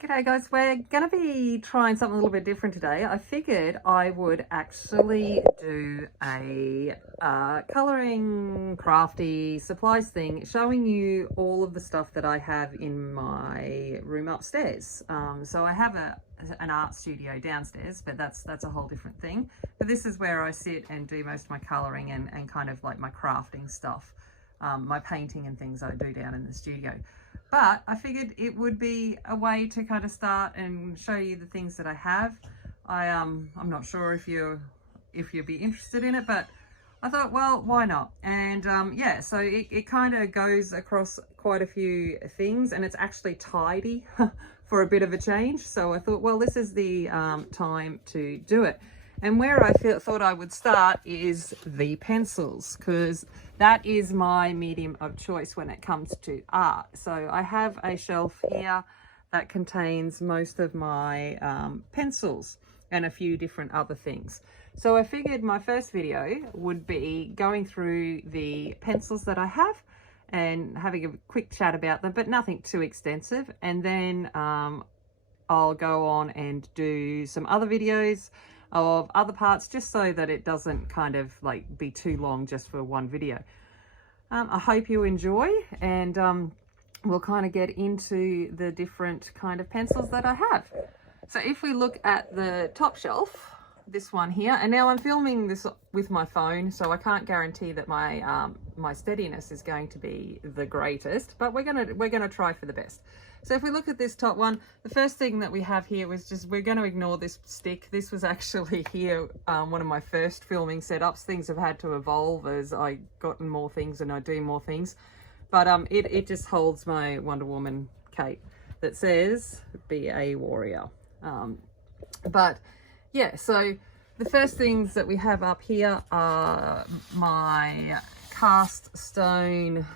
G'day guys, we're going to be trying something a little bit different today. I figured I would actually do a colouring crafty supplies thing, showing you all of the stuff that I have in my room upstairs. So I have an art studio downstairs, but that's a whole different thing. But this is where I sit and do most of my colouring and kind of like my crafting stuff, my painting and things I do down in the studio. But I figured it would be a way to kind of start and show you the things that I have. I'm not sure if you'd be interested in it, but I thought, well, why not? And yeah, so it kind of goes across quite a few things, and it's actually tidy for a bit of a change. So I thought, well, this is the time to do it. And where I thought I would start is the pencils, because that is my medium of choice when it comes to art. So I have a shelf here that contains most of my pencils and a few different other things. So I figured my first video would be going through the pencils that I have and having a quick chat about them, but nothing too extensive. And then I'll go on and do some other videos of other parts, just so that it doesn't kind of like be too long just for one video. I hope you enjoy, and we'll kind of get into the different kind of pencils that I have. So if we look at the top shelf, this one here, and now I'm filming this with my phone, so I can't guarantee that my my steadiness is going to be the greatest, but we're gonna try for the best. So if we look at this top one, the first thing that we have here was just, we're going to ignore this stick. This was actually here, one of my first filming setups. Things have had to evolve as I gotten more things and I do more things. But it just holds my Wonder Woman cape that says, "Be a warrior." But yeah, so the first things that we have up here are my cast stone.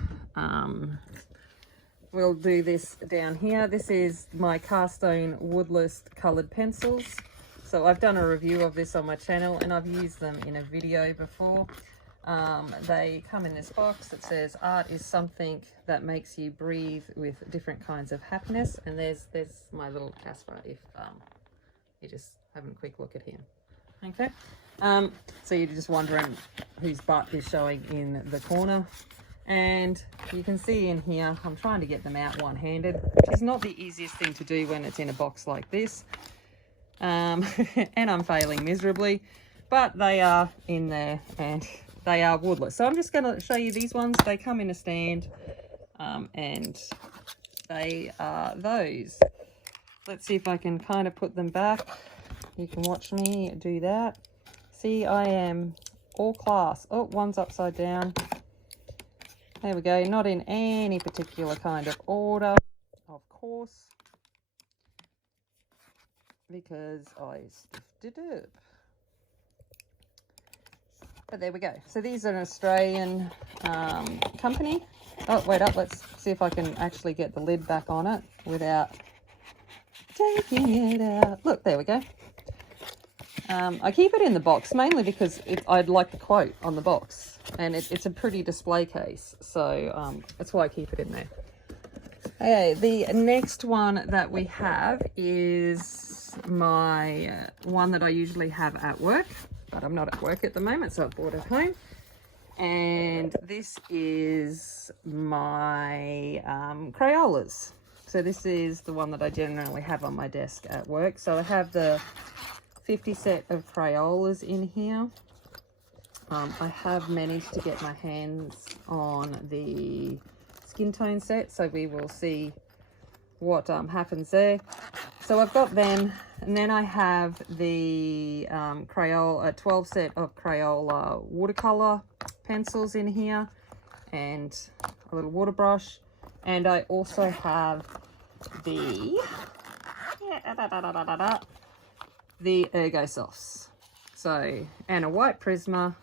We'll do this down here. This is my Caston woodless coloured pencils. So I've done a review of this on my channel and I've used them in a video before. They come in this box that says, "Art is something that makes you breathe with different kinds of happiness." And there's my little Casper, if you're just having a quick look at him. Okay. So you're just wondering whose butt is showing in the corner. And you can see in here, I'm trying to get them out one-handed, which is not the easiest thing to do when it's in a box like this. And I'm failing miserably, but they are in there and they are woodless. So I'm just going to show you these ones. They come in a stand, and they are those. Let's see if I can kind of put them back. You can watch me do that. See, I am all class. Oh, one's upside down. There we go, not in any particular kind of order, of course, because I stiffed it up. But there we go. So these are an Australian company. Oh, wait up, let's see if I can actually get the lid back on it without taking it out. Look, there we go. I keep it in the box mainly because I'd like the quote on the box, and it's a pretty display case, so that's why I keep it in there. Okay, the next one that we have is my one that I usually have at work, but I'm not at work at the moment, so I bought it home. And this is my Crayolas. So this is the one that I generally have on my desk at work. So I have the 50 set of Crayolas in here. I have managed to get my hands on the skin tone set, so we will see what happens there. So I've got them, and then I have the Crayola, 12 set of Crayola watercolor pencils in here, and a little water brush. And I also have the Ergo Softs, so, and a white Prisma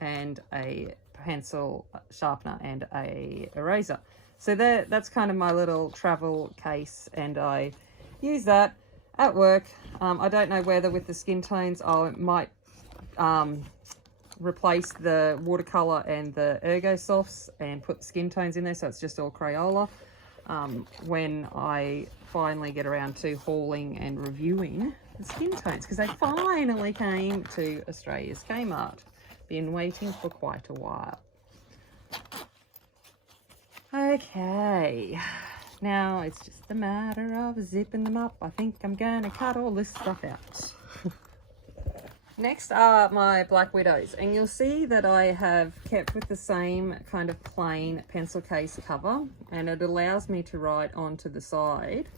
and a pencil sharpener and a eraser. So that's kind of my little travel case, and I use that at work. I don't know whether with the skin tones I might replace the watercolor and the Ergo Softs and put the skin tones in there, so it's just all Crayola. when I finally get around to hauling and reviewing the skin tones, because they finally came to Australia's Kmart. Been waiting for quite a while. Okay, now it's just a matter of zipping them up. I think I'm going to cut all this stuff out. Next are my Black Widows, and you'll see that I have kept with the same kind of plain pencil case cover, and it allows me to write onto the side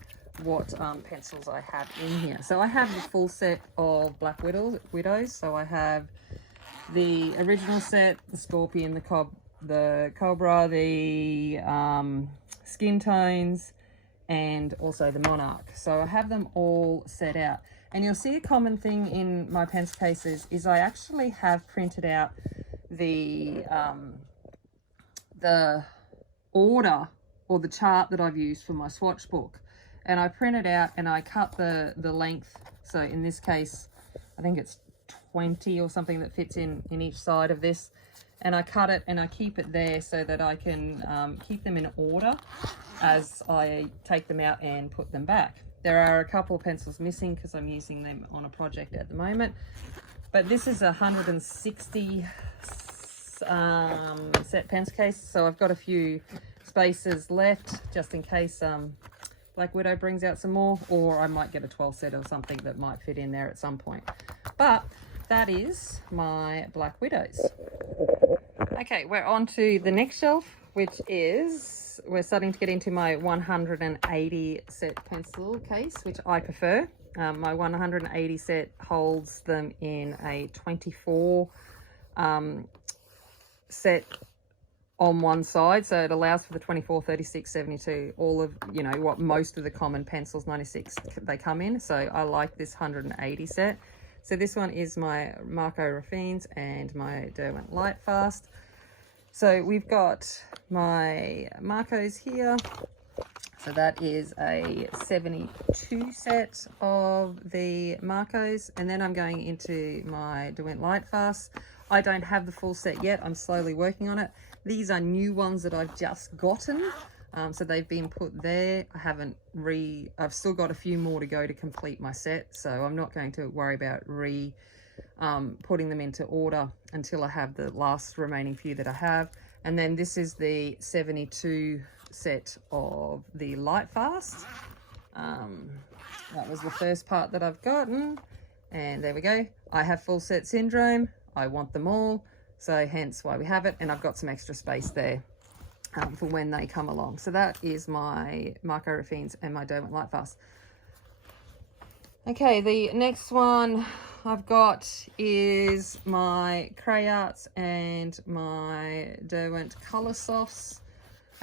what pencils I have in here. So I have the full set of Black Widows. So I have the original set, the Scorpion, the Cobra, the Skin Tones, and also the Monarch. So I have them all set out. And you'll see a common thing in my pencil cases is I actually have printed out the order or the chart that I've used for my swatch book. And I print it out and I cut the length. So in this case, I think it's 20 or something that fits in each side of this. And I cut it and I keep it there so that I can keep them in order as I take them out and put them back. There are a couple of pencils missing because I'm using them on a project at the moment. But this is a 160 set pencil case, so I've got a few spaces left just in case Black Widow brings out some more, or I might get a 12 set or something that might fit in there at some point. But that is my Black Widows. Okay, we're on to the next shelf, which is, we're starting to get into my 180 set pencil case, which I prefer. My 180 set holds them in a 24 set on one side, so it allows for the 24, 36, 72, all of, you know, what most of the common pencils, 96, they come in. So I like this 180 set. So this one is my Marco Rafines and my Derwent Lightfast. So we've got my Marcos here. So that is a 72 set of the Marcos. And then I'm going into my Derwent Lightfast. I don't have the full set yet. I'm slowly working on it. These are new ones that I've just gotten. So they've been put there. I've still got a few more to go to complete my set. So I'm not going to worry about putting them into order until I have the last remaining few that I have. And then this is the 72 set of the Lightfast. That was the first part that I've gotten, and there we go. I have full set syndrome. I want them all, so hence why we have it, and I've got some extra space there for when they come along. So that is my Marco Rafines and my Derwent Lightfast. Okay, the next one I've got is my Crayons and my Derwent Colorsofts.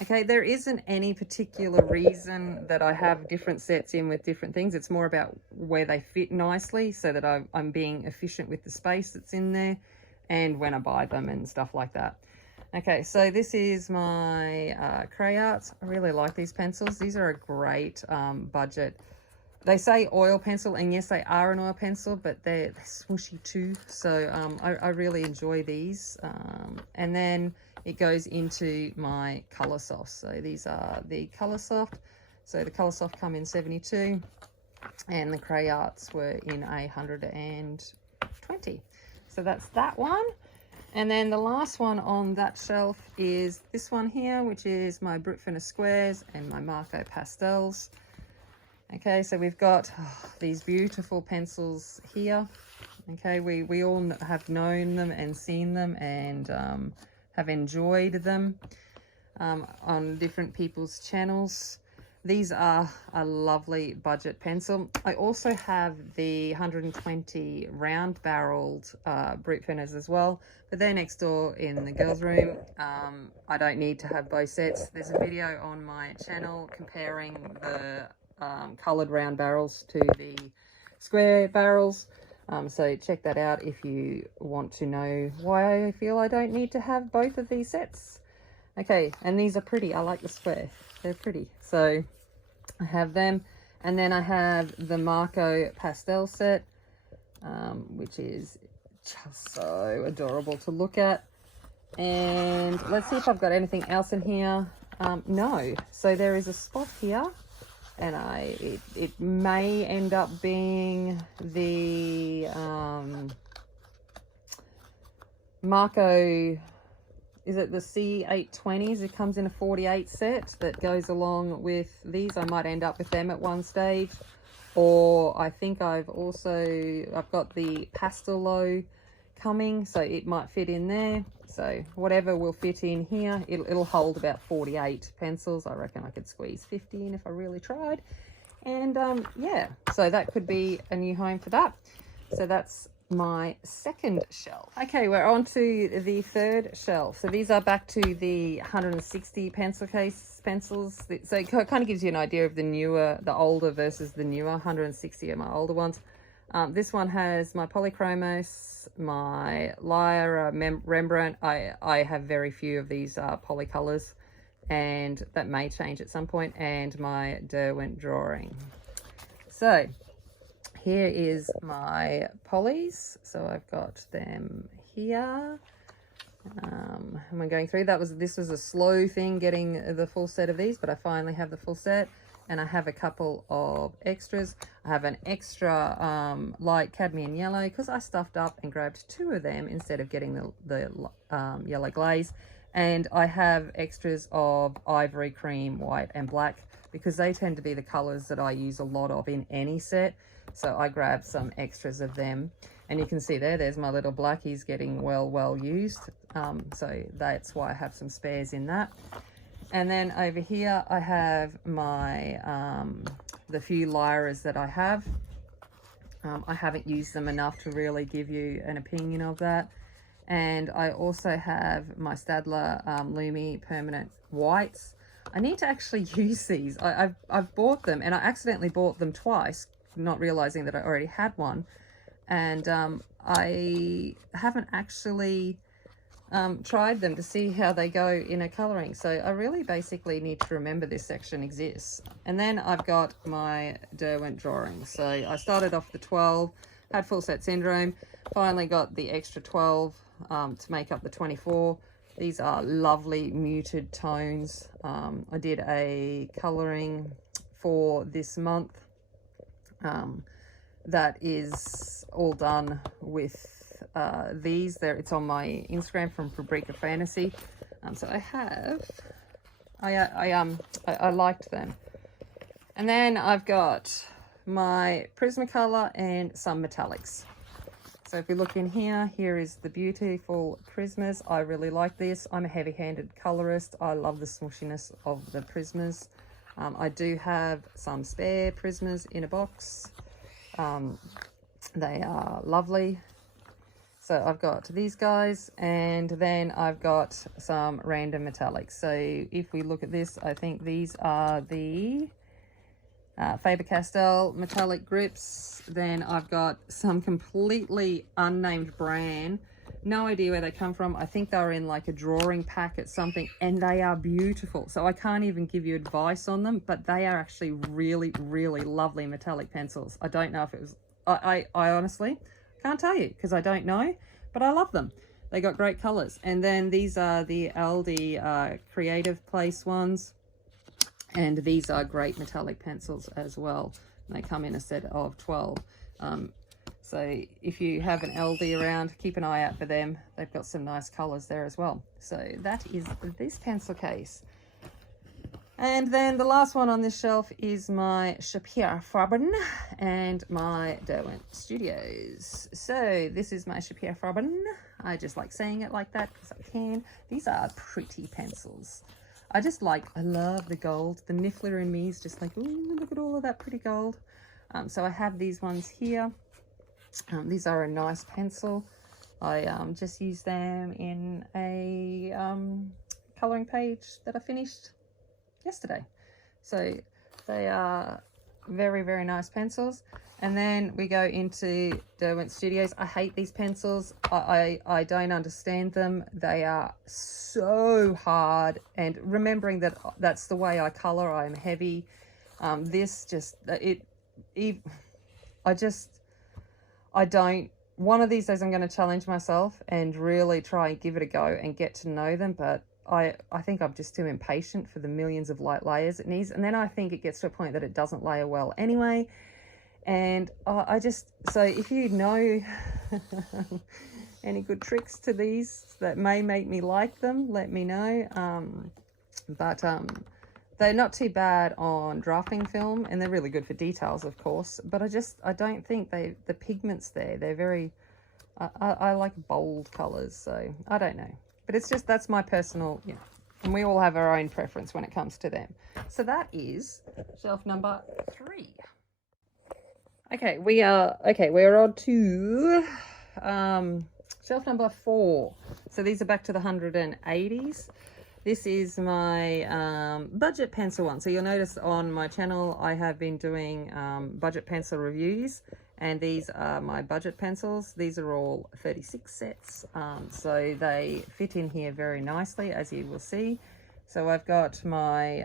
Okay, there isn't any particular reason that I have different sets in with different things. It's more about where they fit nicely so that I'm being efficient with the space that's in there and when I buy them and stuff like that. Okay, so this is my Crayons. I really like these pencils. These are a great budget. They say oil pencil, and yes, they are an oil pencil, but they're swooshy too. So I really enjoy these. And then it goes into my Colorsoft. So these are the Colorsoft. So the Colorsoft come in 72, and the Crayons were in 120. So that's that one. And then the last one on that shelf is this one here, which is my Brutfinner squares and my Marco Pastels. Okay, so we've got these beautiful pencils here. Okay, we all have known them and seen them and have enjoyed them on different people's channels. These are a lovely budget pencil. I also have the 120 round barreled Brutfinners as well, but they're next door in the girls' room. I don't need to have both sets. There's a video on my channel comparing the coloured round barrels to the square barrels, so check that out if you want to know why I feel I don't need to have both of these sets. Okay, and these are pretty. I like the square, they're pretty, so I have them. And then I have the Marco Pastel set, which is just so adorable to look at. And let's see if I've got anything else in here. No. So there is a spot here, and it may end up being the Marco, is it the C820s? It comes in a 48 set that goes along with these. I might end up with them at one stage. Or I think I've got the Pastel coming, so it might fit in there. So whatever will fit in here, it'll hold about 48 pencils. I reckon I could squeeze 50 in if I really tried. And yeah, so that could be a new home for that. So that's my second shelf. Okay, we're on to the third shelf. So these are back to the 160 pencil case pencils. So it kind of gives you an idea of the older versus the newer. 160 are my older ones. This one has my Polychromos, my Lyra, Rembrandt. I have very few of these polycolors, and that may change at some point, and my Derwent drawing. So here is my polys. So I've got them here. And I'm going through. This was a slow thing getting the full set of these, but I finally have the full set, and I have a couple of extras. I have an extra light cadmium yellow because I stuffed up and grabbed 2 of them instead of getting the yellow glaze, and I have extras of ivory, cream, white, and black because they tend to be the colors that I use a lot of in any set. So I grabbed some extras of them, and you can see there's my little black. He's getting well used, so that's why I have some spares in that. And then over here I have my the few Lyras that I have. I haven't used them enough to really give you an opinion of that. And I also have my Staedtler Lumi permanent whites. I need to actually use these. I've bought them, and I accidentally bought them twice, not realizing that I already had one. And I haven't actually tried them to see how they go in a coloring. So I really basically need to remember this section exists. And then I've got my Derwent drawing. So I started off the 12, had full set syndrome, finally got the extra 12 to make up the 24. These are lovely muted tones. I did a coloring for this month that is all done with these. It's on my Instagram from Fabrica Fantasy. So I liked them. And then I've got my Prismacolor and some metallics. So if we look in here, here is the beautiful Prismas. I really like this. I'm a heavy-handed colorist. I love the smooshiness of the Prismas. I do have some spare Prismas in a box. They are lovely. So I've got these guys, and then I've got some random metallics. So if we look at this, I think these are the Faber-Castell metallic grips. Then I've got some completely unnamed brand. No idea where they come from. I think they're in like a drawing pack at something, and they are beautiful. So I can't even give you advice on them, but they are actually really lovely metallic pencils. I don't know if it was, I honestly can't tell you because I don't know, but I love them. They got great colors. And then these are the Aldi Creative Place ones, and these are great metallic pencils as well. And they come in a set of 12. So if you have an LD around, keep an eye out for them. They've got some nice colors there as well. So that is this pencil case. And then the last one on this shelf is my Shapira-Farben and my Derwent Studios. So this is my Shapira-Farben. I just like saying it like that because I can. These are pretty pencils. I love the gold. The Niffler in me is just like, ooh, look at all of that pretty gold. So I have these ones here. These are a nice pencil. I just used them in a colouring page that I finished yesterday. So they are very nice pencils. And then we go into Derwent Studios. I hate these pencils. I don't understand them. They are so hard. And remembering that that's the way I colour, I am heavy. One of these days I'm going to challenge myself and really try and give it a go and get to know them, but I think I'm just too impatient for the millions of light layers it needs. And then I think it gets to a point that it doesn't layer well anyway. And so if you know any good tricks to these that may make me like them, let me know. They're not too bad on drafting film, and they're really good for details, of course. But I don't think the pigments there, they're very, I like bold colors, so I don't know. But it's just, that's my personal, and we all have our own preference when it comes to them. So that is shelf number 3. Okay, we're on to shelf number 4. So these are back to the 180s. This is my budget pencil one. So you'll notice on my channel I have been doing budget pencil reviews, and these are my budget pencils. These are all 36 sets, so they fit in here very nicely, as you will see. So I've got my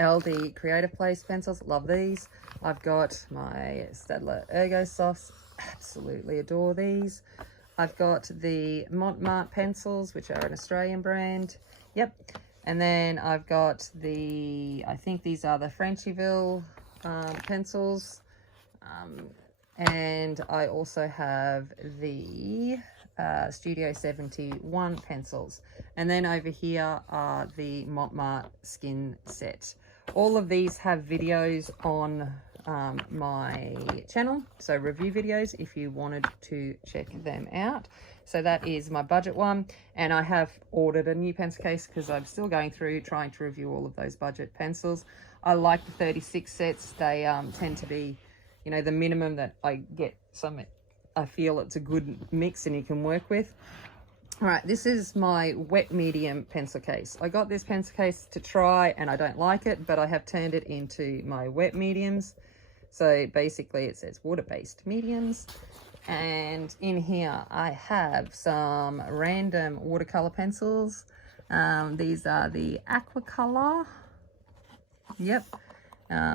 LD Creative Place pencils, love these. I've got my Staedtler Ergo Softs, absolutely adore these. I've got the Montmartre pencils, which are an Australian brand. Yep. And then I've got I think these are the Frenchiville pencils. And I also have the Studio 71 pencils. And then over here are the Montmartre skin set. All of these have videos on my channel, so review videos if you wanted to check them out. So that is my budget one, and I have ordered a new pencil case because I'm still going through trying to review all of those budget pencils. I like the 36 sets. They tend to be, the minimum that I get. I feel it's a good mix and you can work with. All right, this is my wet medium pencil case. I got this pencil case to try and I don't like it, but I have turned it into my wet mediums. So basically it says water-based mediums. And in here I have some random watercolor pencils. These are the Aquacolor. Yep.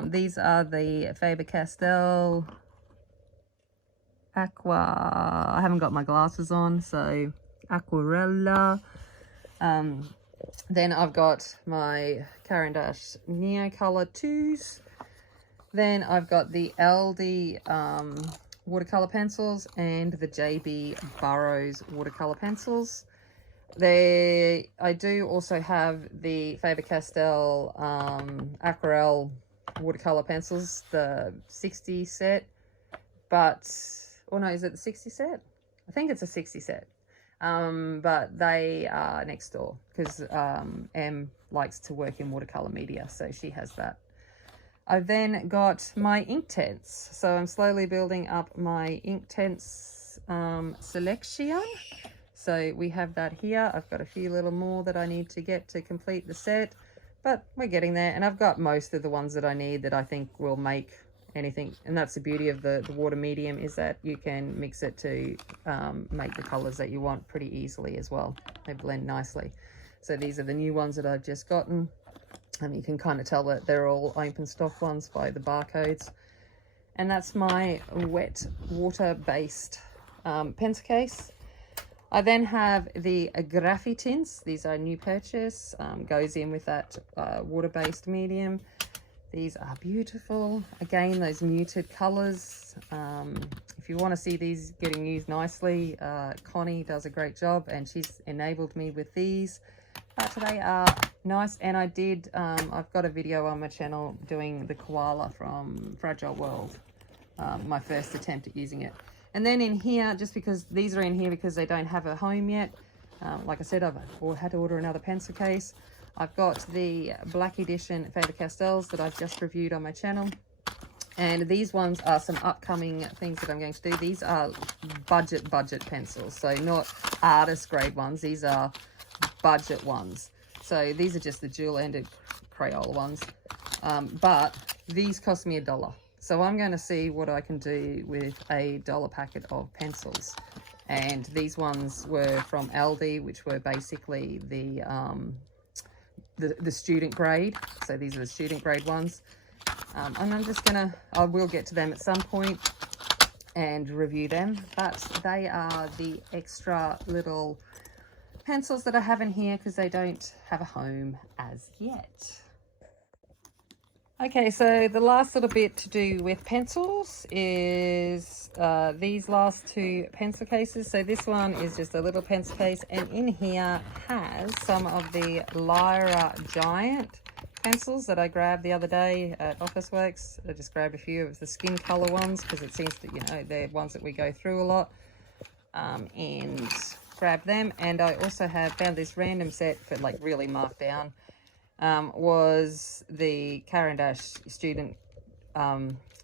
These are the Faber-Castell Aqua. I haven't got my glasses on, so Aquarella. Then I've got my Caran d'Ache Neocolor 2s. Then I've got the LD watercolor pencils and the JB Burroughs watercolor pencils. I do also have the Faber-Castell Aquarelle watercolor pencils, the 60 set, is it the 60 set? I think it's a 60 set. But they are next door because Em likes to work in watercolor media, so she has that. I've then got my Inktense. So I'm slowly building up my Inktense selection. So we have that here. I've got a few little more that I need to get to complete the set, but we're getting there. And I've got most of the ones that I need that I think will make anything. And that's the beauty of the water medium, is that you can mix it to make the colors that you want pretty easily as well. They blend nicely. So these are the new ones that I've just gotten. And you can kind of tell that they're all open stock ones by the barcodes. And that's my wet water-based pencil case. I then have the Graphitints. These are a new purchase. Goes in with that water-based medium. These are beautiful. Again, those muted colors. If you want to see these getting used nicely, Connie does a great job, and she's enabled me with these. But they are nice, and I've got a video on my channel doing the koala from Fragile World, my first attempt at using it. And then in here, just because these are in here because they don't have a home yet, like I said, I've had to order another pencil case. I've got the Black Edition Faber-Castells that I've just reviewed on my channel. And these ones are some upcoming things that I'm going to do. These are budget pencils, so not artist grade ones. These are budget ones. So these are just the dual-ended Crayola ones. But these cost me $1. So I'm going to see what I can do with a $1 packet of pencils. And these ones were from Aldi, which were basically the student grade. So these are the student grade ones. And I will get to them at some point and review them. But they are the extra little pencils that I have in here because they don't have a home as yet. Okay, so the last little bit to do with pencils is these last two pencil cases. So this one is just a little pencil case, and in here has some of the Lyra Giant pencils that I grabbed the other day at Officeworks. I just grabbed a few of the skin color ones because it seems that, you know, they're ones that we go through a lot, and grab them. And I also have found this random set for like really marked down. Was the Caran d'Ache student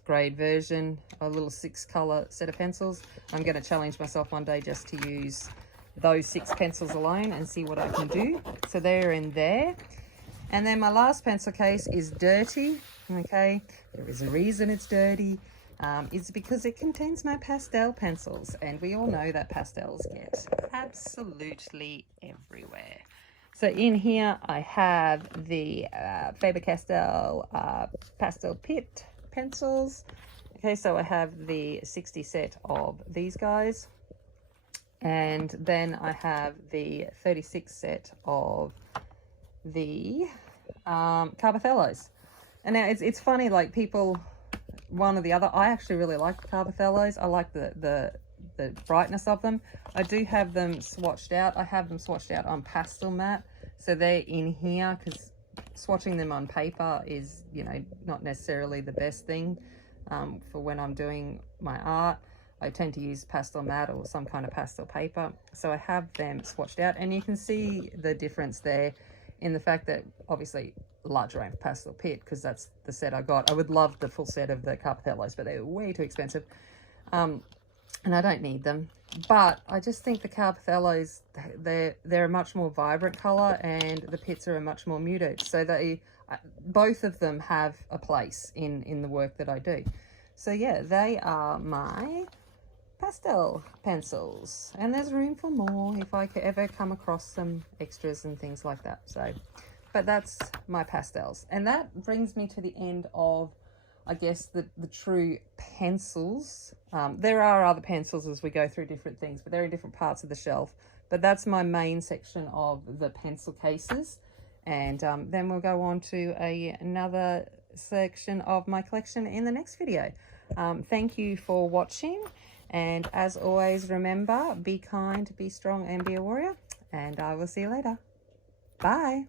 grade version, a little 6-color set of pencils. I'm going to challenge myself one day just to use those 6 pencils alone and see what I can do. So they're in there. And then my last pencil case is dirty. Okay, there is a reason it's dirty. It's because it contains my pastel pencils, and we all know that pastels get absolutely everywhere. So in here I have the Faber-Castell Pastel Pit pencils. Okay, so I have the 60 set of these guys. And then I have the 36 set of the Carbothellos. And now it's funny, like people, one or the other. I actually really like the Carbothellos. I like the brightness of them. I do have them swatched out. I have them swatched out on pastel matte, so they're in here because swatching them on paper is, you know, not necessarily the best thing for when I'm doing my art. I tend to use pastel matte or some kind of pastel paper, so I have them swatched out, and you can see the difference there in the fact that obviously large range pastel pit, because that's the set I got. I would love the full set of the Carbothellos, but they're way too expensive. And I don't need them, but I just think the Carbothellos, they're a much more vibrant color, and the pits are a much more muted. So they, both of them have a place in the work that I do. So yeah, they are my pastel pencils, and there's room for more if I could ever come across some extras and things like that. So, but that's my pastels, and that brings me to the end of, I guess, the true pencils. There are other pencils as we go through different things, but they're in different parts of the shelf. But that's my main section of the pencil cases. And then we'll go on to another section of my collection in the next video. Thank you for watching. And as always, remember, be kind, be strong, and be a warrior. And I will see you later. Bye.